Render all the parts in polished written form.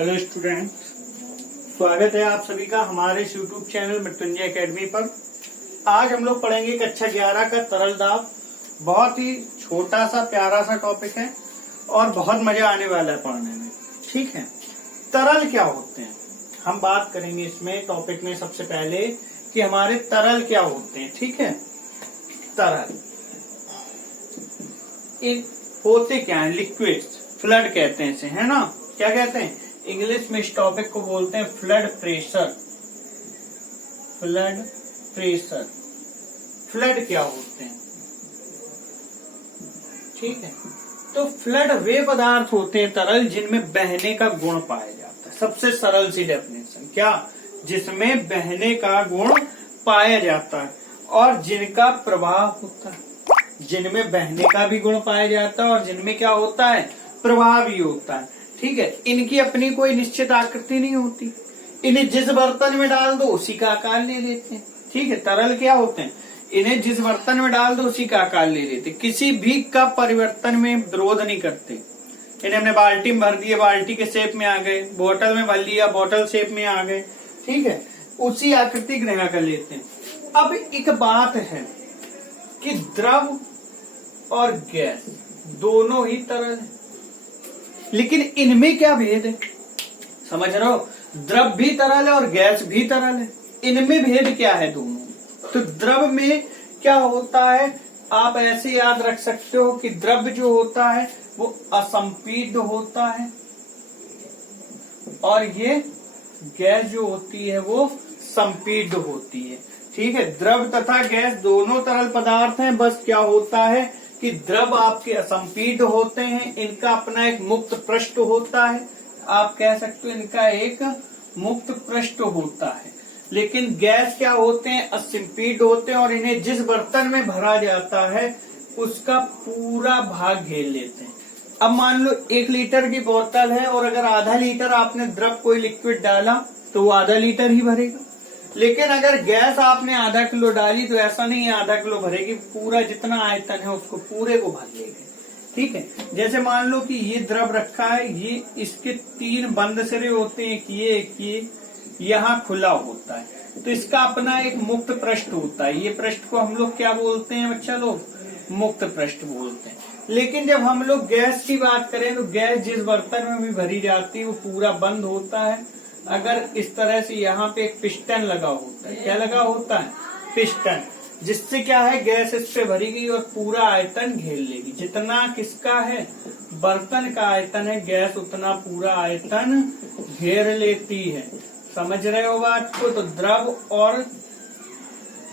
Hello student, स्वागत है आप सभी का हमारे इस यूट्यूब चैनल मृत्युंजय एकेडमी पर। आज हम लोग पढ़ेंगे कक्षा 11 का तरल दाब। बहुत ही छोटा सा प्यारा सा टॉपिक है और बहुत मजा आने वाला है पढ़ने में। ठीक है, तरल क्या होते हैं हम बात करेंगे इसमें टॉपिक में। सबसे पहले कि हमारे तरल क्या होते हैं। ठीक है, तरल होते क्या है? लिक्विड्स, फ्लड कहते हैं इसे, है ना। क्या कहते हैं इंग्लिश में? इस टॉपिक को बोलते हैं flood pressure. Flood pressure, flood क्या होते हैं? ठीक है, तो फ्लड वे पदार्थ होते हैं तरल जिनमें बहने का गुण पाया जाता है। सबसे सरल सी डेफिनेशन क्या? जिसमें बहने का गुण पाया जाता है और जिनका प्रवाह होता है। जिनमें बहने का भी गुण पाया जाता है और जिनमें क्या होता है? प्रवाह भी होता है। ठीक है, इनकी अपनी कोई निश्चित आकृति नहीं होती। इन्हें जिस बर्तन में डाल दो उसी का आकार ले लेते हैं। ठीक है, तरल क्या होते हैं? इन्हें जिस बर्तन में डाल दो उसी का आकार ले लेते, किसी भी का परिवर्तन में विरोध नहीं करते। इन्हें हमने बाल्टी में भर दिए, बाल्टी के शेप में आ गए। बोतल में भर लिया, बोतल शेप में आ गए। ठीक है, उसी आकृति ग्रहण कर लेते हैं। अब एक बात है कि द्रव और गैस दोनों ही तरल है, लेकिन इनमें क्या भेद है? समझ रहे हो? द्रव भी तरल है और गैस भी तरल है। इनमें भेद क्या है दोनों? तो द्रव में क्या होता है, आप ऐसे याद रख सकते हो कि द्रव जो होता है वो असंपीड्य होता है और ये गैस जो होती है वो संपीड्य होती है। ठीक है, द्रव तथा गैस दोनों तरल पदार्थ हैं। बस क्या होता है कि द्रव आपके असंपीड्य होते हैं, इनका अपना एक मुक्त पृष्ठ होता है। आप कह सकते हो इनका एक मुक्त पृष्ठ होता है। लेकिन गैस क्या होते हैं? असंपीड्य होते हैं और इन्हें जिस बर्तन में भरा जाता है उसका पूरा भाग घेर लेते हैं। अब मान लो 1 लीटर की बोतल है और अगर आधा लीटर आपने द्रव कोई लिक्विड डाला तो वो आधा लीटर ही भरेगा। लेकिन अगर गैस आपने आधा किलो डाली तो ऐसा नहीं है आधा किलो भरेगी, पूरा जितना आयतन है उसको पूरे को भर लेगी। ठीक है, जैसे मान लो कि ये द्रव रखा है, ये इसके 3 बंद सिरे होते हैं, एक ये यहाँ खुला होता है, तो इसका अपना एक मुक्त पृष्ठ होता है। ये पृष्ठ को हम लोग क्या बोलते हैं बच्चा लोग? मुक्त पृष्ठ बोलते हैं। लेकिन जब हम लोग गैस की बात करें तो गैस जिस बर्तन में भी भरी जाती है वो पूरा बंद होता है। अगर इस तरह से यहाँ पे एक पिस्टन लगा होता है, क्या लगा होता है? पिस्टन, जिससे क्या है गैस इस पे भरी गई और पूरा आयतन घेर लेगी। जितना किसका है? बर्तन का आयतन है, गैस उतना पूरा आयतन घेर लेती है। समझ रहे हो बात को? तो द्रव और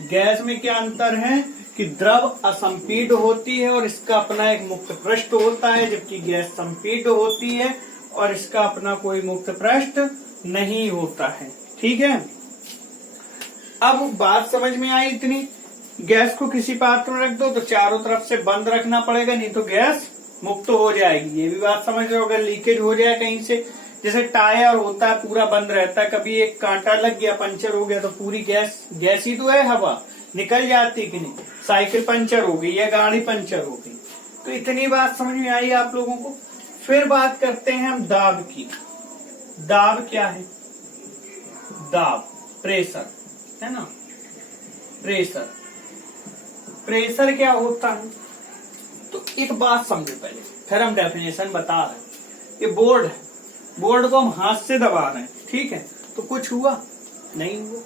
गैस में क्या अंतर है कि द्रव असंपीड्य होती है और इसका अपना एक मुक्त पृष्ठ होता है, जबकि गैस संपीड्य होती है और इसका अपना कोई मुक्त पृष्ठ नहीं होता है। ठीक है, अब बात समझ में आई इतनी। गैस को किसी पात्र में रख दो तो चारों तरफ से बंद रखना पड़ेगा, नहीं तो गैस मुक्त हो जाएगी। ये भी बात समझ रहे हो? अगर लीकेज हो जाए कहीं से, जैसे टायर होता है पूरा बंद रहता है, कभी एक कांटा लग गया, पंचर हो गया तो पूरी गैस ही तो है, हवा निकल जाती कि नहीं। साइकिल पंचर हो गई या गाड़ी पंचर हो गई। तो इतनी बात समझ में आई आप लोगों को। फिर बात करते हैं हम दाब की। दाब क्या है? दाब प्रेशर है ना। प्रेशर, प्रेशर क्या होता है? तो एक बात समझो पहले, फिर हम डेफिनेशन बता रहे हैं। ये बोर्ड है, बोर्ड को हम हाथ से दबा रहे हैं। ठीक है, तो कुछ हुआ? नहीं हुआ।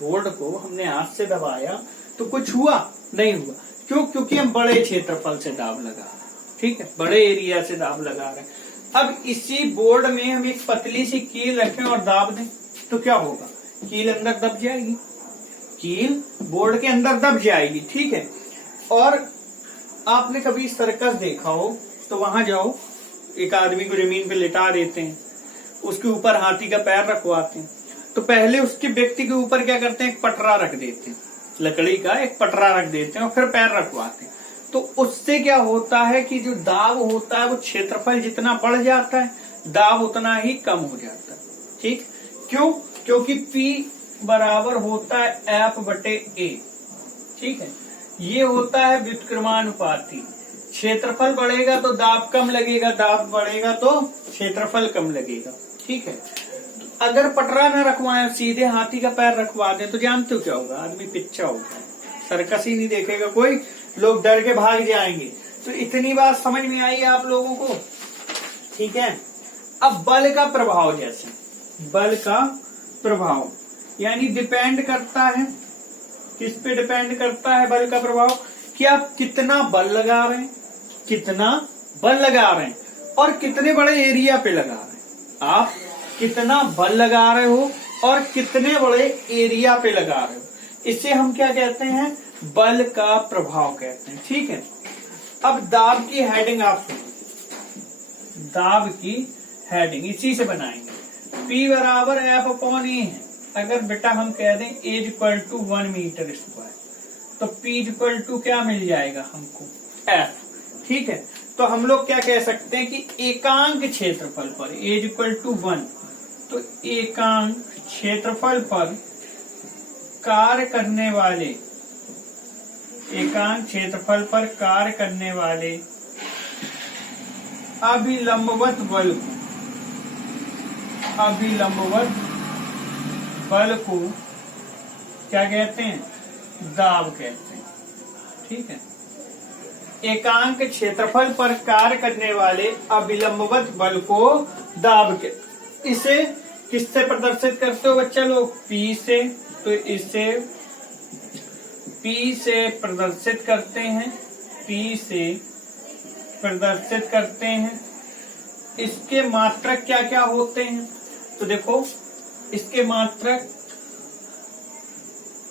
बोर्ड को हमने हाथ से दबाया तो कुछ हुआ? नहीं हुआ। क्यों? क्योंकि हम बड़े क्षेत्रफल से दाब लगा रहे हैं। ठीक है, बड़े एरिया से दाब लगा रहे हैं। अब इसी बोर्ड में हम एक पतली सी कील रखें और दाब दें तो क्या होगा? कील अंदर दब जाएगी, कील बोर्ड के अंदर दब जाएगी। ठीक है, और आपने कभी सर्कस देखा हो तो वहां जाओ, एक आदमी को जमीन पे लिटा देते हैं, उसके ऊपर हाथी का पैर रखवाते हैं, तो पहले उसके व्यक्ति के ऊपर क्या करते हैं? एक पटरा रख देते हैं, लकड़ी का एक पटरा रख देते हैं और फिर पैर रखवाते हैं। तो उससे क्या होता है कि जो दाब होता है वो क्षेत्रफल जितना बढ़ जाता है, दाब उतना ही कम हो जाता है। ठीक, क्यों? क्योंकि P बराबर होता है F/A। ठीक है, ये होता है व्युत्क्रमानुपाती। क्षेत्रफल बढ़ेगा तो दाब कम लगेगा, दाब बढ़ेगा तो क्षेत्रफल कम लगेगा। ठीक है, अगर पटरा न रखवाएं, सीधे हाथी का पैर रखवा दें तो जानते हो क्या होगा? आदमी पिच्चा होगा, सर्कस ही नहीं देखेगा कोई, लोग डर के भाग जाएंगे। तो इतनी बात समझ में आई आप लोगों को? ठीक है। अब बल का प्रभाव, जैसे बल का प्रभाव यानी डिपेंड करता है, किस पे डिपेंड करता है बल का प्रभाव? कि आप कितना बल लगा रहे हैं, कितना बल लगा रहे हैं और कितने बड़े एरिया पे लगा रहे हैं। आप कितना बल लगा रहे हो और कितने बड़े एरिया पे लगा रहे हो, इसे हम क्या कहते हैं? बल का प्रभाव कहते हैं। ठीक है। अब दाब की हेडिंग आप सुनो, दाब की हेडिंग इसी से बनाएंगे। P बराबर F/A है। अगर बेटा हम कह दें A = 1 मीटर स्क्वायर, तो P क्या मिल जाएगा हमको? F। ठीक है, तो हम लोग क्या कह सकते हैं कि एकांक क्षेत्रफल पर A = 1, तो एकांक क्षेत्रफल पर कार्य करने वाले, एकांक क्षेत्रफल पर कार्य करने वाले अभिलंबवत बल को, अभिलंबवत बल को क्या कहते हैं? दाब कहते हैं। ठीक है, एकांक क्षेत्रफल पर कार्य करने वाले अभिलंबवत बल को दाब के, इसे किससे प्रदर्शित करते हो बच्चा लोग? P से। तो इसे P से प्रदर्शित करते हैं, P से प्रदर्शित करते हैं। इसके मात्रक क्या क्या होते हैं? तो देखो, इसके मात्रक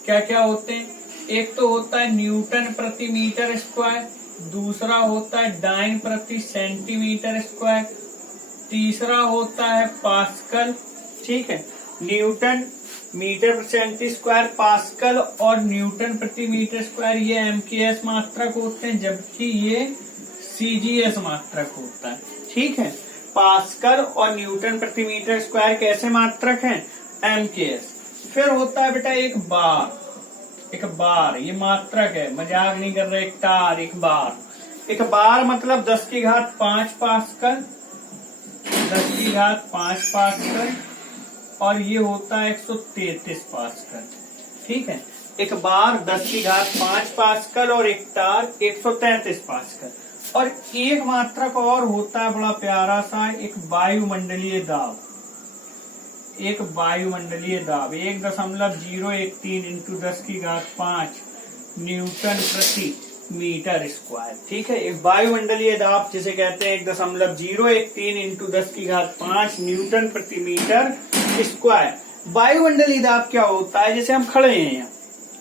क्या क्या होते हैं? एक तो होता है न्यूटन प्रति मीटर स्क्वायर, दूसरा होता है डाइन प्रति सेंटीमीटर स्क्वायर, तीसरा होता है पास्कल। ठीक है, न्यूटन मीटर प्रति सेंटी स्क्वायर, पास्कल और न्यूटन प्रति मीटर स्क्वायर ये MKS मात्रक होते हैं, जबकि ये CGS मात्रक होता है। ठीक है, पास्कल और न्यूटन प्रति मीटर स्क्वायर कैसे मात्रक हैं? MKS। फिर होता है बेटा एक बार, एक बार ये मात्रक है, मजाक नहीं कर रहे, एक तार, एक बार। एक बार मतलब 10⁵ पास्कल, 10⁵ पास्कल, और ये होता है 133 पास्कल। ठीक है, एक बार 10⁵ पास्कल और एक तार 133 पास्कल। और एक मात्रक और होता है बड़ा प्यारा सा, एक वायुमंडलीय दाब, एक वायुमंडलीय दाब 1.013 × 10⁵ न्यूटन प्रति मीटर स्क्वायर। ठीक है, एक वायुमंडलीय दाब जिसे कहते हैं 1.013 × 10⁵ न्यूटन प्रति मीटर स्क्वायर। वायुमंडलीय दाब क्या होता है? जैसे हम खड़े हैं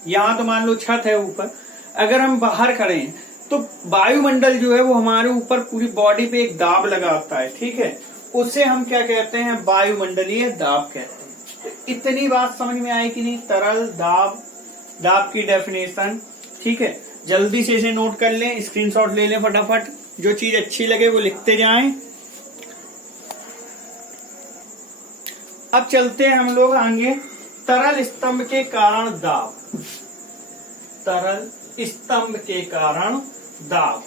यहाँ तो मान लो छत है ऊपर, अगर हम बाहर खड़े हैं तो वायुमंडल जो है वो हमारे ऊपर पूरी बॉडी पे एक दाब लगाता है। ठीक है, उसे हम क्या कहते हैं? वायुमंडलीय दाब कहते हैं। तो इतनी बात समझ में आई कि नहीं? तरल दाब, दाब की डेफिनेशन। ठीक है, जल्दी से इसे नोट कर लें, स्क्रीनशॉट ले लें फटाफट, जो चीज अच्छी लगे वो लिखते जाएं। अब चलते हैं हम लोग आगे, तरल स्तंभ के कारण दाब, तरल स्तंभ के कारण दाब।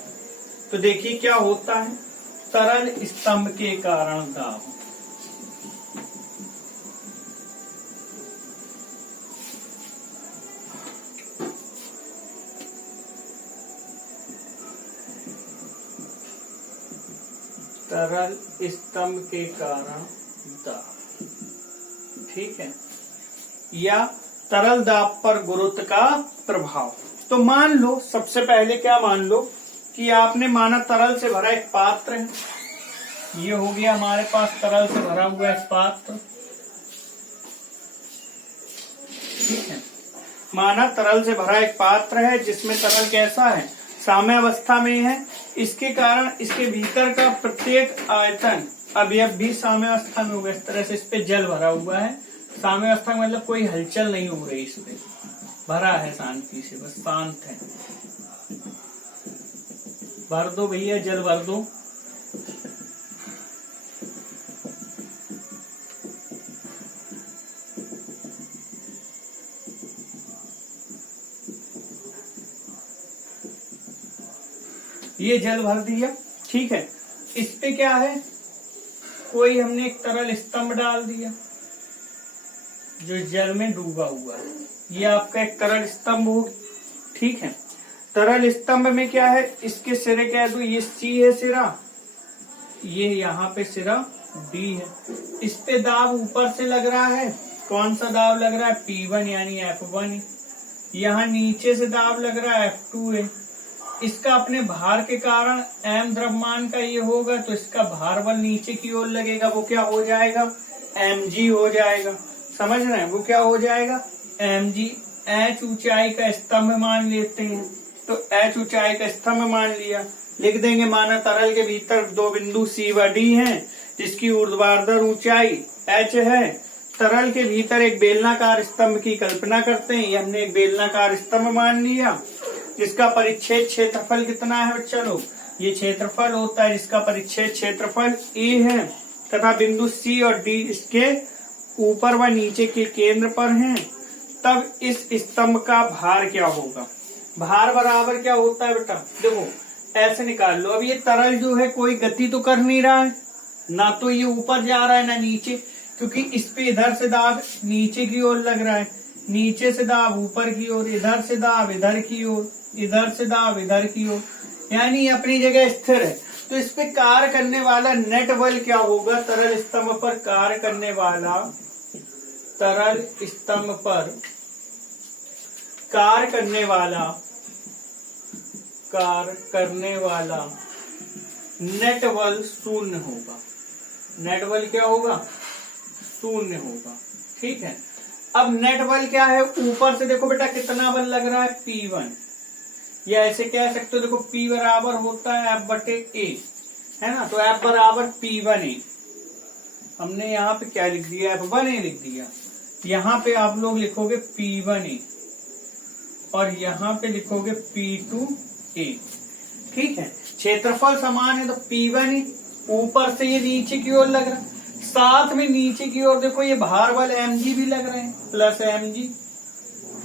तो देखिए क्या होता है तरल स्तंभ के कारण दाब। तरल स्तंभ के कारण दाब। ठीक है, या तरल दाब पर गुरुत्व का प्रभाव। तो मान लो, सबसे पहले क्या मान लो कि आपने माना तरल से भरा एक पात्र है, ये हो गया हमारे पास तरल से भरा हुआ एक पात्र। ठीक है, माना तरल से भरा एक पात्र है जिसमें तरल कैसा है? साम्यावस्था में है। इसके कारण इसके भीतर का प्रत्येक आयतन अवयव भी साम्यावस्था में होगा। इस तरह से इस पे जल भरा हुआ है, साम्यावस्था मतलब कोई हलचल नहीं हो रही, इस पे भरा है शांति से, बस शांत है। भर दो भैया, जल भर दो। ये जल भर दिया, ठीक है। इस पे क्या है, कोई हमने एक तरल स्तंभ डाल दिया जो जल में डूबा हुआ है, ये आपका एक तरल स्तंभ हो, ठीक है। तरल स्तंभ में क्या है, इसके सिरे कह दो, ये सी है सिरा, ये यहाँ पे सिरा डी है। इस पे दाब ऊपर से लग रहा है, कौन सा दाब लग रहा है, P1 यानी F1। यहाँ नीचे से दाब लग रहा है F2 है। इसका अपने भार के कारण m द्रव्यमान का ये होगा, तो इसका भार बल नीचे की ओर लगेगा, वो क्या हो जाएगा, mg हो जाएगा। समझ रहे हैं, वो क्या हो जाएगा, mg। h ऊंचाई का स्तंभ मान लेते हैं, तो h ऊंचाई का स्तंभ मान लिया, लिख देंगे माना तरल के भीतर दो बिंदु C व D हैं, जिसकी ऊर्ध्वाधर ऊंचाई h है। तरल के भीतर एक बेलनाकार स्तंभ की कल्पना करते हैं, ये हमने एक बेलनाकार स्तंभ मान लिया, जिसका परिच्छेद क्षेत्रफल कितना है बच्चा लोग, ये क्षेत्रफल होता है जिसका परिच्छेद क्षेत्रफल A है, तथा बिंदु C और D इसके ऊपर व नीचे के केंद्र पर हैं। तब इस स्तंभ का भार क्या होगा, भार बराबर क्या होता है बेटा, देखो ऐसे निकाल लो। अब ये तरल जो है कोई गति तो कर नहीं रहा है, ना तो ये ऊपर जा रहा है ना नीचे, क्योंकि इस पे इधर से दाब नीचे की ओर लग रहा है, नीचे से दाब ऊपर की ओर, इधर से दाब इधर की ओर, इधर से दाब इधर की ओर, यानी अपनी जगह स्थिर है। तो इस पे कार्य करने वाला नेट बल क्या होगा, तरल स्तंभ पर कार्य करने वाला, तरल स्तंभ पर कार्य करने वाला नेट बल शून्य होगा। नेट बल क्या होगा, शून्य होगा, ठीक है। अब नेट बल क्या है, ऊपर से देखो बेटा कितना बल लग रहा है, P1, या ऐसे कह सकते हो, देखो P बराबर होता है F/A, है ना, तो F बराबर P1A। हमने यहाँ पे क्या लिख दिया, F1A लिख दिया। यहाँ पे आप लोग लिखोगे P1A और यहाँ पे लिखोगे P2A, ठीक है। क्षेत्रफल समान है तो P1A, ऊपर से ये नीचे की ओर लग रहा है, साथ में नीचे की ओर देखो ये भार बल mg भी लग रहे हैं, प्लस mg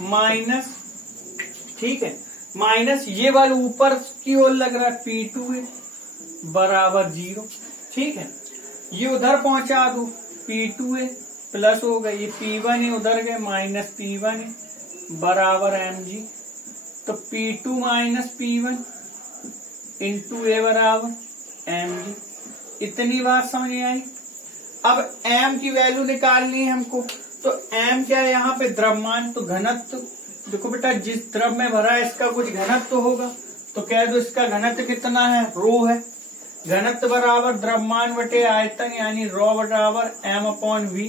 माइनस, ठीक है, माइनस ये बल ऊपर की ओर लग रहा है P2A बराबर 0, ठीक है। ये उधर पहुंचा दो, P2A प्लस हो गए, ये P1A उधर गए, माइनस P1A बराबर mg, तो P2 minus P1 into A बराबर mg। इतनी बात समझ में आई। अब m की वैल्यू निकालनी है हमको, तो m क्या है यहाँ पे, द्रव्यमान, तो घनत्व, देखो बेटा जिस द्रव में भरा है इसका कुछ घनत्व तो होगा, तो कह दो इसका घनत्व कितना है, रो है। घनत्व बराबर द्रव्यमान बटे आयतन, यानी रॉ बराबर m/v,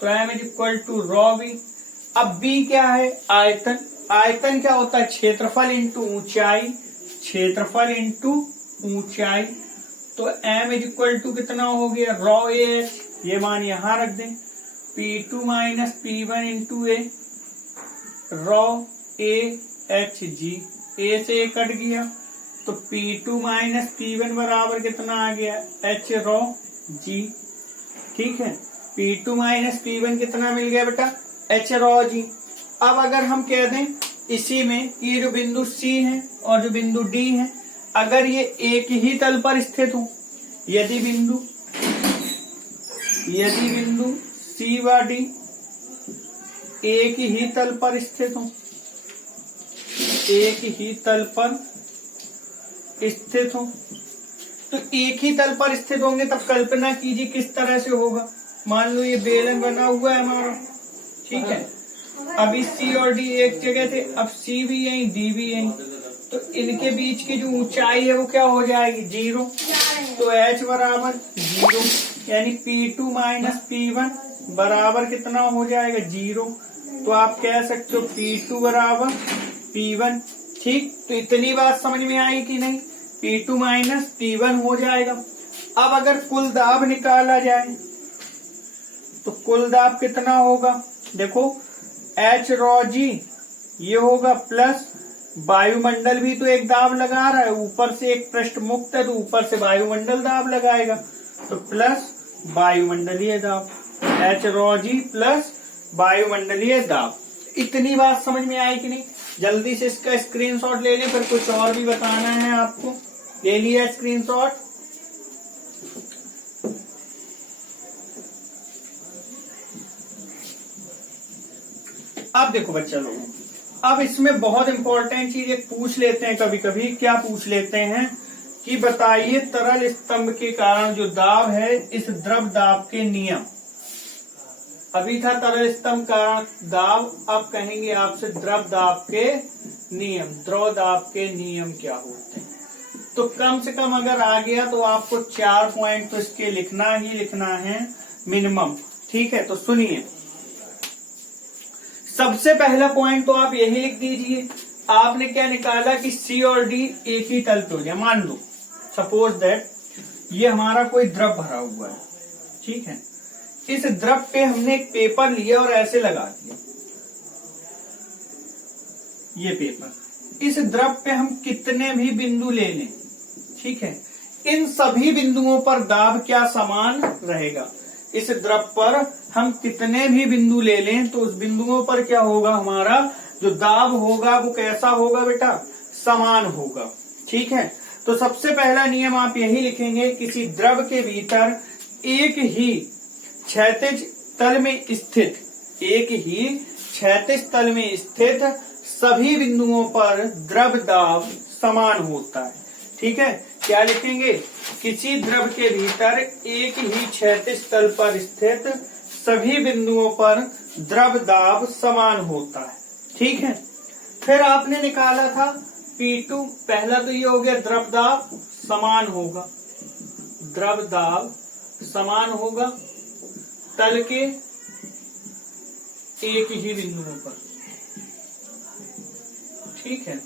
तो m is equal to rho v। अब b क्या है, आयतन। आयतन क्या होता है, क्षेत्रफल इंटू ऊंचाई, क्षेत्रफल इंटू ऊंचाई, तो m इज इक्वल टू कितना हो गया, रॉ AH, ये मान यहां रख दें, P2 minus P1 into A, raw AHG, A से A कट गया, तो P2 माइनस P1 बराबर कितना आ गया, H रॉ G, ठीक है। P2 माइनस P1 कितना मिल गया बेटा, H रॉ G। अब अगर हम कह दें इसी में ये जो बिंदु C है और जो बिंदु D है, अगर ये एक ही तल पर स्थित हो, यदि बिंदु C व D एक ही तल पर स्थित हो, एक ही तल पर स्थित हो, तो एक ही तल पर स्थित होंगे, तब कल्पना कीजिए किस तरह से होगा। मान लो ये बेलन बना हुआ है हमारा, ठीक है। अभी C और D एक जगह थे, अब C भी यही D भी यही, तो इनके बीच की जो ऊंचाई है वो क्या हो जाएगी, 0, तो H बराबर 0, यानी P2 माइनस P1 बराबर कितना हो जाएगा, 0। तो आप कह सकते हो P2 बराबर P1, ठीक। तो इतनी बात समझ में आई कि नहीं, P2 माइनस P1 हो जाएगा। अब अगर कुल दाब निकाला जाए तो कुल दाब कितना होगा, देखो H रॉ G ये होगा, प्लस वायुमंडल भी तो एक दाब लगा रहा है, ऊपर से एक पृष्ठ मुक्त है तो ऊपर से वायुमंडल दाब लगाएगा, तो प्लस वायुमंडलीय दाब, H रॉ G प्लस वायुमंडलीय दाब। इतनी बात समझ में आई कि नहीं, जल्दी से इसका स्क्रीनशॉट ले लें, फिर कुछ और भी बताना है आपको। ले लिया स्क्रीनशॉट। अब देखो बच्चा लोग, अब इसमें बहुत इंपॉर्टेंट चीज एक पूछ लेते हैं कभी कभी। क्या पूछ लेते हैं कि बताइए तरल स्तंभ के कारण जो दाब है इस द्रव दाब के नियम। अभी था तरल स्तंभ कारण दाब, अब कहेंगे आपसे द्रव दाब के नियम। द्रव दाब के नियम क्या होते हैं? तो कम से कम अगर आ गया तो आपको 4 पॉइंट तो इसके लिखना ही लिखना है मिनिमम। ठीक है, तो सुनिए। सबसे पहला पॉइंट तो आप यही लिख दीजिए, आपने क्या निकाला कि सी और डी एक ही तल पे हो जाए। मान लो सपोज दैट ये हमारा कोई द्रव भरा हुआ है, ठीक है। इस द्रव पे हमने एक पेपर लिया और ऐसे लगा दिया, ये पेपर। इस द्रव पे हम कितने भी बिंदु ले लें, ठीक है, इन सभी बिंदुओं पर दाब क्या समान रहेगा। इस द्रव पर हम कितने भी बिंदु ले लें तो उस बिंदुओं पर क्या होगा, हमारा जो दाब होगा वो कैसा होगा बेटा, समान होगा। ठीक है, तो सबसे पहला नियम आप यही लिखेंगे, किसी द्रव के भीतर एक ही क्षैतिज तल में स्थित सभी बिंदुओं पर द्रव दाब समान होता है। ठीक है, क्या लिखेंगे, किसी द्रव के भीतर एक ही क्षैतिज तल पर स्थित सभी बिंदुओं पर द्रव दाब समान होता है। ठीक है, फिर आपने निकाला था P2, पहला तो ये हो गया द्रव दाब समान होगा, द्रव दाब समान होगा तल के एक ही बिंदुओं पर। ठीक है,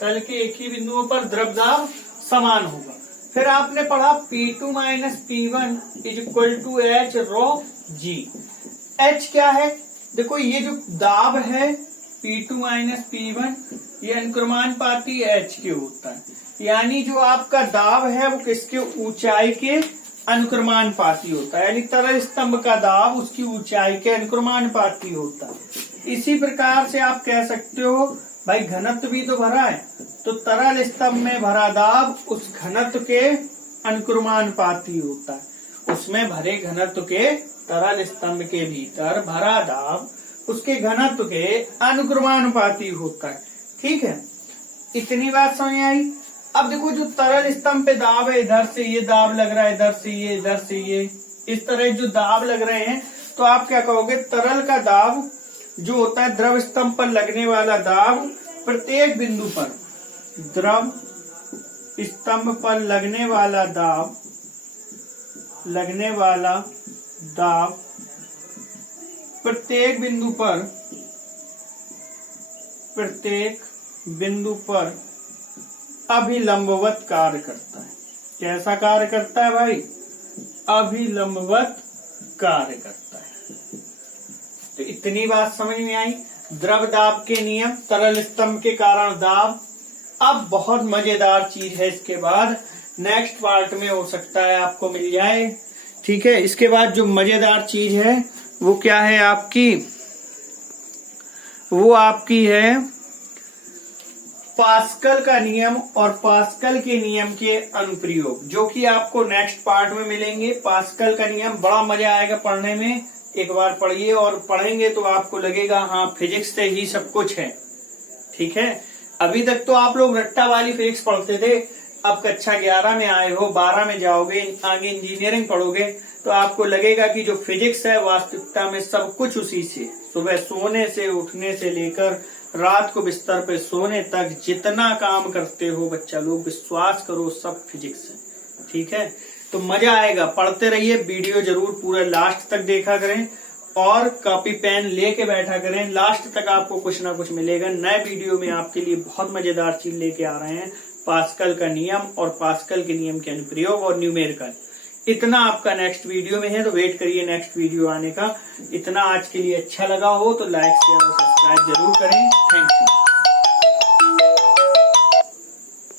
तल के एक ही बिंदुओं पर द्रव दाब समान होगा। फिर आपने पढ़ा P2 minus P1 is equal to H rho G। H क्या है, देखो ये जो दाब है P2 माइनस P1 ये अनुक्रमानुपाती H के होता है, यानी जो आपका दाब है वो किसके, ऊंचाई के अनुक्रमानुपाती होता है, यानी तरल स्तंभ का दाब उसकी ऊंचाई के अनुक्रमानुपाती होता है। इसी प्रकार से आप कह सकते हो भाई घनत्व भी तो भरा है, तो तरल स्तंभ में भरा दाब उस घनत्व के अनुक्रमानुपाती होता है। उसमें भरे घनत्व के, तरल स्तंभ के भीतर भरा दाब उसके घनत्व के अनुक्रमानुपाती होता है। ठीक है, इतनी बात समझ आई। अब देखो जो तरल स्तंभ पे दाब है, इधर से ये दाब लग रहा है, इधर से ये, इधर से ये, इस तरह जो दाब लग रहे हैं, तो आप क्या कहोगे, तरल का दाब जो होता है द्रव स्तंभ पर लगने वाला दाब प्रत्येक बिंदु पर, द्रव स्तंभ पर लगने वाला दाब प्रत्येक बिंदु पर अभिलंबवत कार्य करता है। कैसा कार्य करता है भाई, अभिलंबवत कार्य करता है। तो इतनी बात समझ में आई, द्रव दाब के नियम, तरल स्तंभ के कारण दाब। अब बहुत मजेदार चीज है, इसके बाद नेक्स्ट पार्ट में हो सकता है आपको मिल जाए। ठीक है, इसके बाद जो मजेदार चीज है वो क्या है आपकी, वो आपकी है पास्कल का नियम और पास्कल के नियम के अनुप्रयोग, जो कि आपको नेक्स्ट पार्ट में मिलेंगे। पास्कल का नियम बड़ा मजा आएगा पढ़ने में, एक बार पढ़िए और पढ़ेंगे तो आपको लगेगा हाँ फिजिक्स से ही सब कुछ है। ठीक है, अभी तक तो आप लोग रट्टा वाली फिजिक्स पढ़ते थे, अब कक्षा 11 में आए हो, 12 में जाओगे, आगे इंजीनियरिंग पढ़ोगे तो आपको लगेगा कि जो फिजिक्स है वास्तविकता में सब कुछ उसी से, सुबह सोने से उठने से लेकर रात को बिस्तर पे सोने तक जितना काम करते हो बच्चा लोग, विश्वास करो सब फिजिक्स है। ठीक है, तो मजा आएगा, पढ़ते रहिए, वीडियो जरूर पूरा लास्ट तक देखा करें और कॉपी पेन लेके बैठा करें, लास्ट तक आपको कुछ ना कुछ मिलेगा। नए वीडियो में आपके लिए बहुत मजेदार चीज लेके आ रहे हैं, पास्कल का नियम और पास्कल के नियम के अनुप्रयोग और न्यूमेरिकल। इतना आपका नेक्स्ट वीडियो में है, तो वेट करिए नेक्स्ट वीडियो आने का। इतना आज के लिए अच्छा लगा हो तो लाइक शेयर और सब्सक्राइब जरूर करें। Thank you.